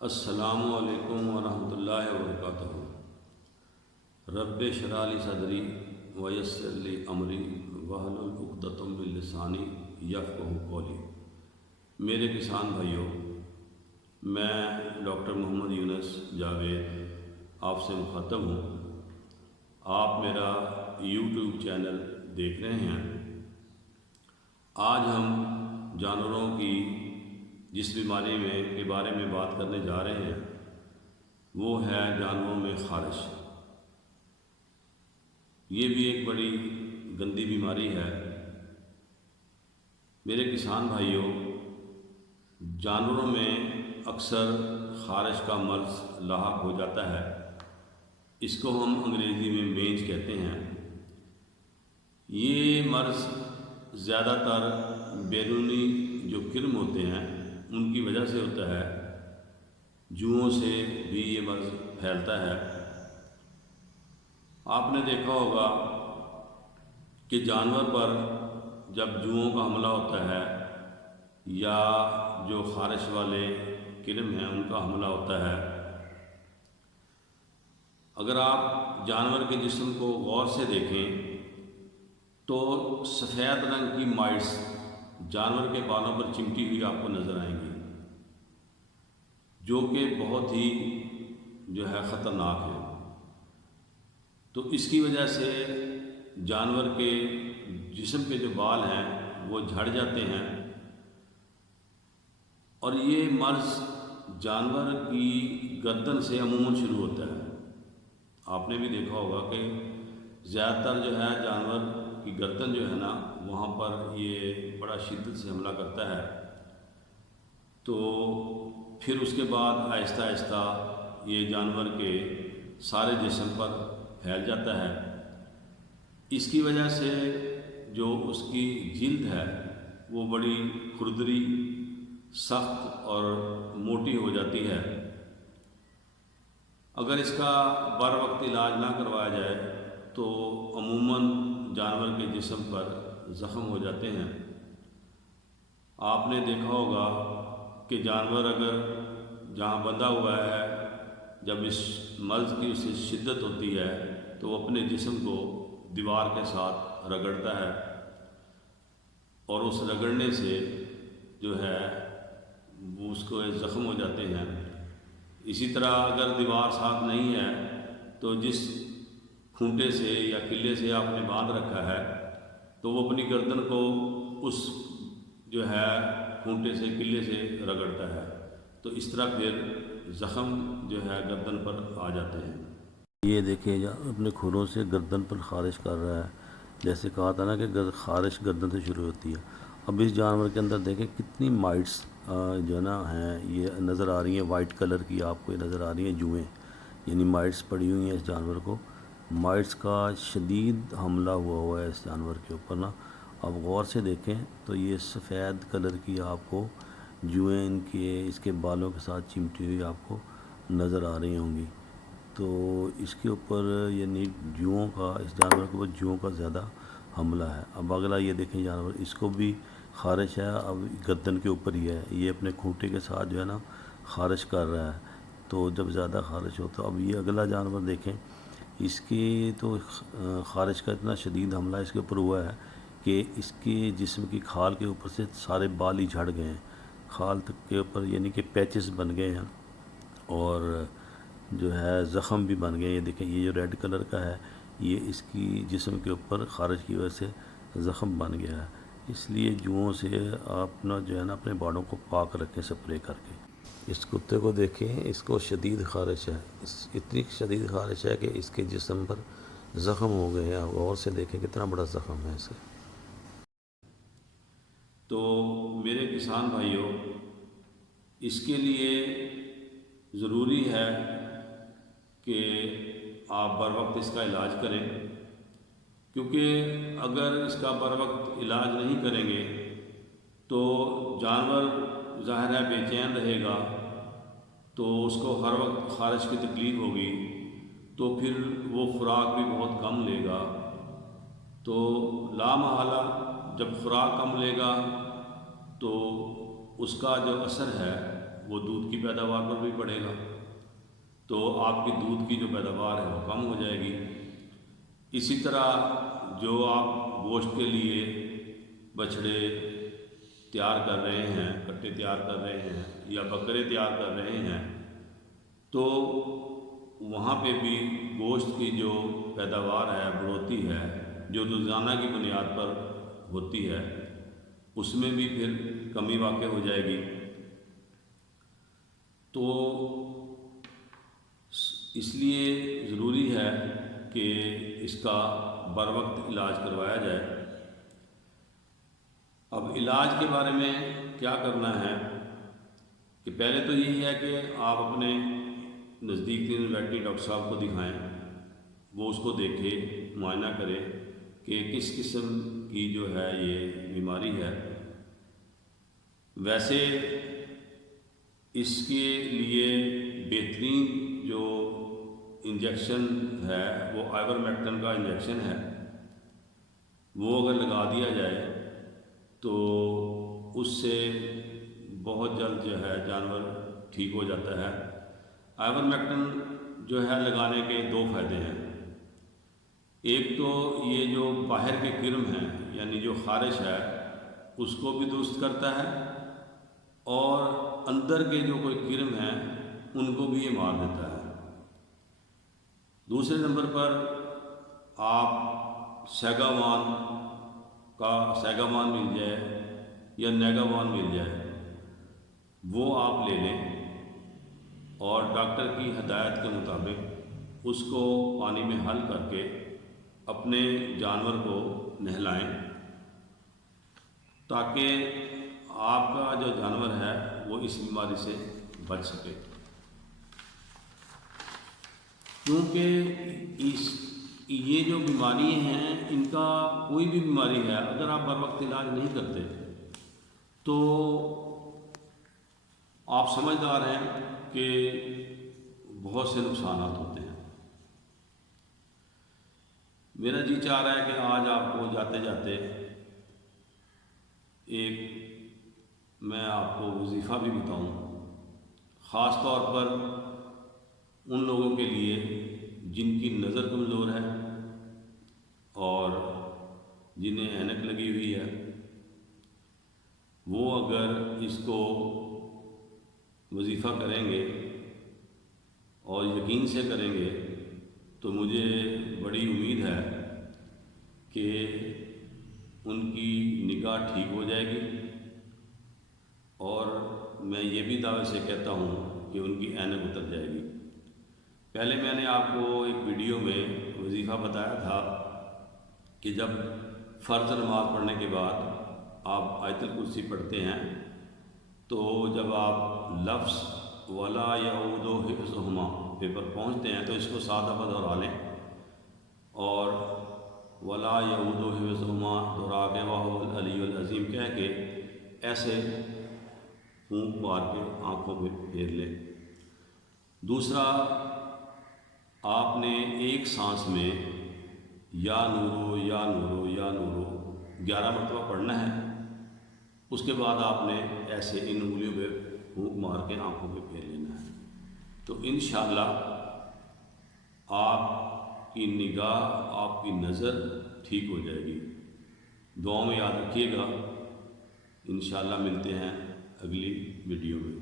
السلام علیکم ورحمۃ اللہ وبرکاتہ۔ رب اشرح لی صدری ویسر لی امری واحلل عقدۃ من لسانی یفقہوا قولی۔ میرے کسان بھائیوں، میں ڈاکٹر محمد یونس جاوید آپ سے مخاطب ہوں۔ آپ میرا یوٹیوب چینل دیکھ رہے ہیں۔ آج ہم جانوروں کی جس بیماری کے بارے میں بات کرنے جا رہے ہیں وہ ہے جانوروں میں خارش۔ یہ بھی ایک بڑی گندی بیماری ہے۔ میرے کسان بھائیوں، جانوروں میں اکثر خارش کا مرض لاحق ہو جاتا ہے۔ اس کو ہم انگریزی میں مینج کہتے ہیں۔ یہ مرض زیادہ تر بیرونی جو کرم ہوتے ہیں ان کی وجہ سے ہوتا ہے۔ جوؤں سے بھی یہ مرض پھیلتا ہے۔ آپ نے دیکھا ہوگا کہ جانور پر جب جوؤں کا حملہ ہوتا ہے یا جو خارش والے کرم ہیں ان کا حملہ ہوتا ہے، اگر آپ جانور کے جسم کو غور سے دیکھیں تو سفید رنگ کی مائٹس جانور کے بالوں پر چمٹی ہوئی آپ کو نظر آئیں گی، جو کہ بہت ہی خطرناک ہے۔ تو اس کی وجہ سے جانور کے جسم کے جو بال ہیں وہ جھڑ جاتے ہیں، اور یہ مرض جانور کی گردن سے عموماً شروع ہوتا ہے۔ آپ نے بھی دیکھا ہوگا کہ زیادہ تر جانور کی گردن نا وہاں پر یہ بڑا شدت سے حملہ کرتا ہے۔ تو پھر اس کے بعد آہستہ آہستہ یہ جانور کے سارے جسم پر پھیل جاتا ہے۔ اس کی وجہ سے جو اس کی جلد ہے وہ بڑی کھردری، سخت اور موٹی ہو جاتی ہے۔ اگر اس کا بر وقت علاج نہ کروایا جائے تو عموماً جانور کے جسم پر زخم ہو جاتے ہیں۔ آپ نے دیکھا ہوگا کہ جانور اگر جہاں بندھا ہوا ہے، جب اس مرض کی اسے شدت ہوتی ہے تو وہ اپنے جسم کو دیوار کے ساتھ رگڑتا ہے، اور اس رگڑنے سے وہ اس کو زخم ہو جاتے ہیں۔ اسی طرح اگر دیوار ساتھ نہیں ہے تو جس کھونٹے سے یا کلے سے آپ نے باندھ رکھا ہے تو وہ اپنی گردن کو اس کھونٹے سے کلے سے رگڑتا ہے، تو اس طرح پھر زخم گردن پر آ جاتے ہیں۔ یہ دیکھیں اپنے کھروں سے گردن پر خارش کر رہا ہے، جیسے کہا تھا نا کہ خارش گردن سے شروع ہوتی ہے۔ اب اس جانور کے اندر دیکھیں کتنی مائٹس ہیں، یہ نظر آ رہی ہیں، وائٹ کلر کی آپ کو یہ نظر آ رہی ہیں جوئیں، یعنی مائٹس پڑی ہوئی ہیں اس جانور کو۔ مائٹس کا شدید حملہ ہوا ہے اس جانور کے اوپر نا۔ اب غور سے دیکھیں تو یہ سفید کلر کی آپ کو جوئیں اس کے بالوں کے ساتھ چمٹی ہوئی آپ کو نظر آ رہی ہوں گی۔ تو اس کے اوپر یعنی جوؤں کا، اس جانور کے اوپر جوؤں کا زیادہ حملہ ہے۔ اب اگلا یہ دیکھیں جانور، اس کو بھی خارش ہے، اب گردن کے اوپر ہی ہے، یہ اپنے کھوٹے کے ساتھ خارش کر رہا ہے۔ تو جب زیادہ خارش ہو تو اب یہ اگلا جانور دیکھیں، اس کی تو خارش کا اتنا شدید حملہ اس کے اوپر ہوا ہے کہ اس کے جسم کی کھال کے اوپر سے سارے بال ہی جھڑ گئے ہیں، کھال تک کے اوپر یعنی کہ پیچز بن گئے ہیں، اور زخم بھی بن گئے۔ یہ دیکھیں، یہ جو ریڈ کلر کا ہے یہ اس کی جسم کے اوپر خارش کی وجہ سے زخم بن گیا ہے۔ اس لیے جوؤں سے آپ اپنے باڑوں کو پاک رکھیں سپرے کر کے۔ اس کتے کو دیکھیں، اس کو شدید خارش ہے، اتنی شدید خارش ہے کہ اس کے جسم پر زخم ہو گئے ہیں۔ غور سے دیکھیں کتنا بڑا زخم ہے اسے۔ تو میرے کسان بھائیوں، اس کے لیے ضروری ہے کہ آپ بر وقت اس کا علاج کریں، کیونکہ اگر اس کا بر وقت علاج نہیں کریں گے تو جانور ظاہر ہے بے چین رہے گا، تو اس کو ہر وقت خارش کی تکلیف ہوگی، تو پھر وہ خوراک بھی بہت کم لے گا۔ تو لامحالہ جب خوراک کم لے گا تو اس کا جو اثر ہے وہ دودھ کی پیداوار پر بھی پڑے گا، تو آپ کی دودھ کی جو پیداوار ہے وہ کم ہو جائے گی۔ اسی طرح جو آپ گوشت کے لیے بچھڑے تیار کر رہے ہیں، کٹے تیار کر رہے ہیں یا بکرے تیار کر رہے ہیں، تو وہاں پہ بھی گوشت کی جو پیداوار ہے، بڑھوتی ہے، جو روزانہ کی بنیاد پر ہوتی ہے، اس میں بھی پھر کمی واقع ہو جائے گی۔ تو اس لیے ضروری ہے کہ اس کا بر وقت علاج کروایا جائے۔ اب علاج کے بارے میں کیا کرنا ہے کہ پہلے تو یہی ہے کہ آپ اپنے نزدیک ترین ویٹرنری ڈاکٹر صاحب کو دکھائیں، وہ اس کو دیکھے، معائنہ کرے کہ کس قسم کی جو ہے یہ بیماری ہے۔ ویسے اس کے لیے بہترین جو انجیکشن ہے وہ آئیورمیکٹن کا انجیکشن ہے، وہ اگر لگا دیا جائے تو اس سے بہت جلد جو ہے جانور ٹھیک ہو جاتا ہے۔ آئیورمیکٹن جو ہے لگانے کے دو فائدے ہیں۔ ایک تو یہ جو باہر کے کرم ہیں، یعنی جو خارش ہے، اس کو بھی درست کرتا ہے، اور اندر کے جو کوئی کرم ہیں ان کو بھی یہ مار دیتا ہے۔ دوسرے نمبر پر آپ سیگاوان مل جائے یا نیگاوان مل جائے، وہ آپ لے لیں اور ڈاکٹر کی ہدایت کے مطابق اس کو پانی میں حل کر کے اپنے جانور کو نہلائیں، تاکہ آپ کا جو جانور ہے وہ اس بیماری سے بچ سکے۔ کیونکہ یہ جو بیماری ہیں، ان کا کوئی بھی بیماری ہے، اگر آپ بر وقت علاج نہیں کرتے تو آپ سمجھدار ہیں کہ بہت سے نقصانات ہوتے ہیں۔ میرا جی چاہ رہا ہے کہ آج آپ کو جاتے جاتے میں آپ کو وظیفہ بھی بتاؤں، خاص طور پر ان لوگوں کے لیے جن کی نظر کمزور ہے اور جنہیں اینک لگی ہوئی ہے۔ وہ اگر اس کو وظیفہ کریں گے اور یقین سے کریں گے تو مجھے بڑی امید ہے کہ ان کی نگاہ ٹھیک ہو جائے گی، اور میں یہ بھی دعوے سے کہتا ہوں کہ ان کی اینک اتر جائے گی۔ پہلے میں نے آپ کو ایک ویڈیو میں وظیفہ بتایا تھا کہ جب فرض نماز پڑھنے کے بعد آپ آیت الکرسی پڑھتے ہیں تو جب آپ لفظ وَلَا يَعُودُ حِفْظُهُمَا پہ پر پہنچتے ہیں تو اس کو 7 دفعہ دہرا لیں، اور وَلَا يَعُودُ حِفْظُهُمَا دہرا کے وَهُوَ الْعَلِيُّ الْعَظِيمُ کہہ کے ایسے پھونک مار کے آنکھوں پہ پھیر لیں۔ دوسرا، آپ نے ایک سانس میں یا نورو یا نورو یا نورو 11 مرتبہ پڑھنا ہے۔ اس کے بعد آپ نے ایسے ان انگلیوں پہ پھونک مار کے آنکھوں پہ پھیر لینا ہے، تو انشاءاللہ آپ کی نگاہ، آپ کی نظر ٹھیک ہو جائے گی۔ دعاؤں میں یاد رکھیے گا۔ انشاءاللہ ملتے ہیں اگلی ویڈیو میں۔